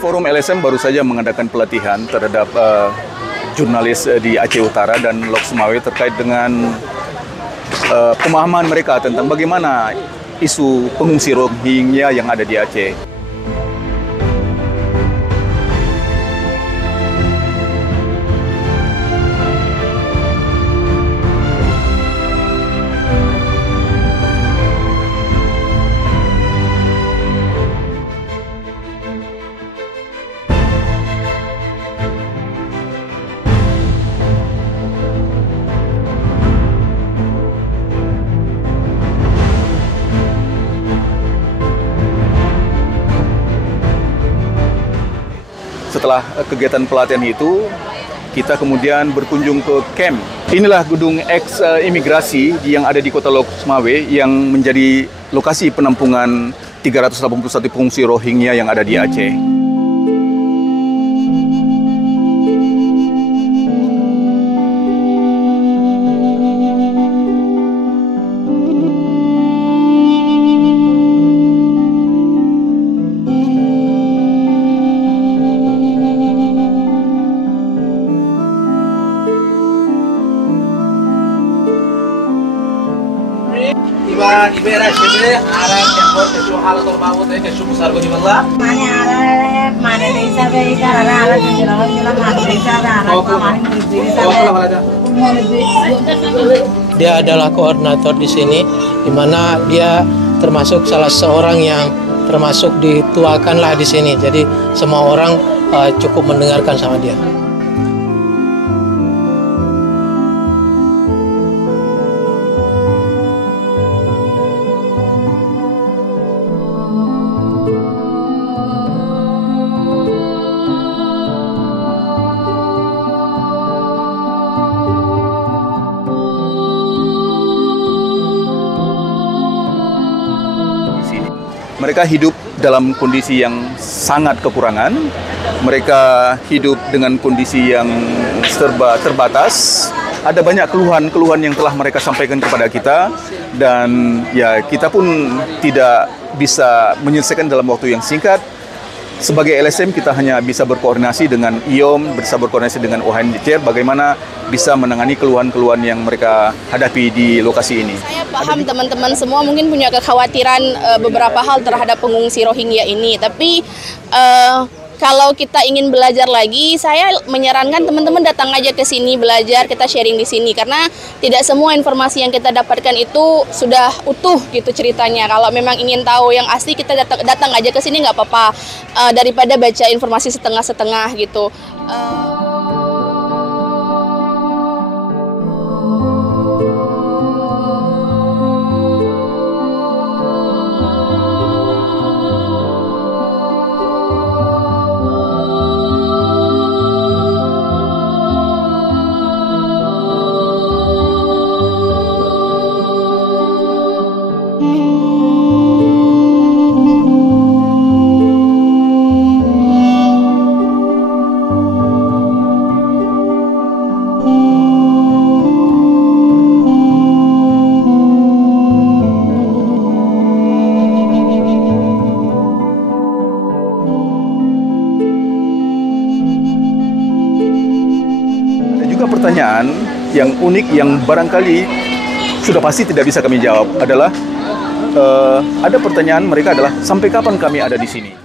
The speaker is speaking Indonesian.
Forum LSM baru saja mengadakan pelatihan terhadap jurnalis di Aceh Utara dan Lok Sumawe terkait dengan pemahaman mereka tentang bagaimana isu pengungsi Rohingya yang ada di Aceh. Setelah kegiatan pelatihan itu, kita kemudian berkunjung ke camp. Inilah gedung eks-imigrasi yang ada di Kota Lok Sumawe yang menjadi lokasi penampungan 381 pengungsi Rohingya yang ada di Aceh. Dia adalah koordinator di sini, di mana dia termasuk salah seorang yang termasuk dituakanlah di sini. Jadi semua orang cukup mendengarkan sama dia. Mereka hidup dalam kondisi yang sangat kekurangan. Mereka hidup dengan kondisi yang serba terbatas. Ada banyak keluhan-keluhan yang telah mereka sampaikan kepada kita, dan ya kita pun tidak bisa menyelesaikan dalam waktu yang singkat. Sebagai LSM kita hanya bisa berkoordinasi dengan IOM, bisa berkoordinasi dengan OHNJR bagaimana bisa menangani keluhan-keluhan yang mereka hadapi di lokasi ini. Saya paham teman-teman semua mungkin punya kekhawatiran beberapa hal terhadap pengungsi Rohingya ini, tapi kalau kita ingin belajar lagi, saya menyarankan teman-teman datang aja ke sini belajar, kita sharing di sini, karena tidak semua informasi yang kita dapatkan itu sudah utuh gitu ceritanya. Kalau memang ingin tahu yang asli, kita datang aja ke sini nggak apa-apa, daripada baca informasi setengah-setengah gitu. Pertanyaan yang unik yang barangkali sudah pasti tidak bisa kami jawab adalah ada pertanyaan mereka adalah sampai kapan kami ada di sini?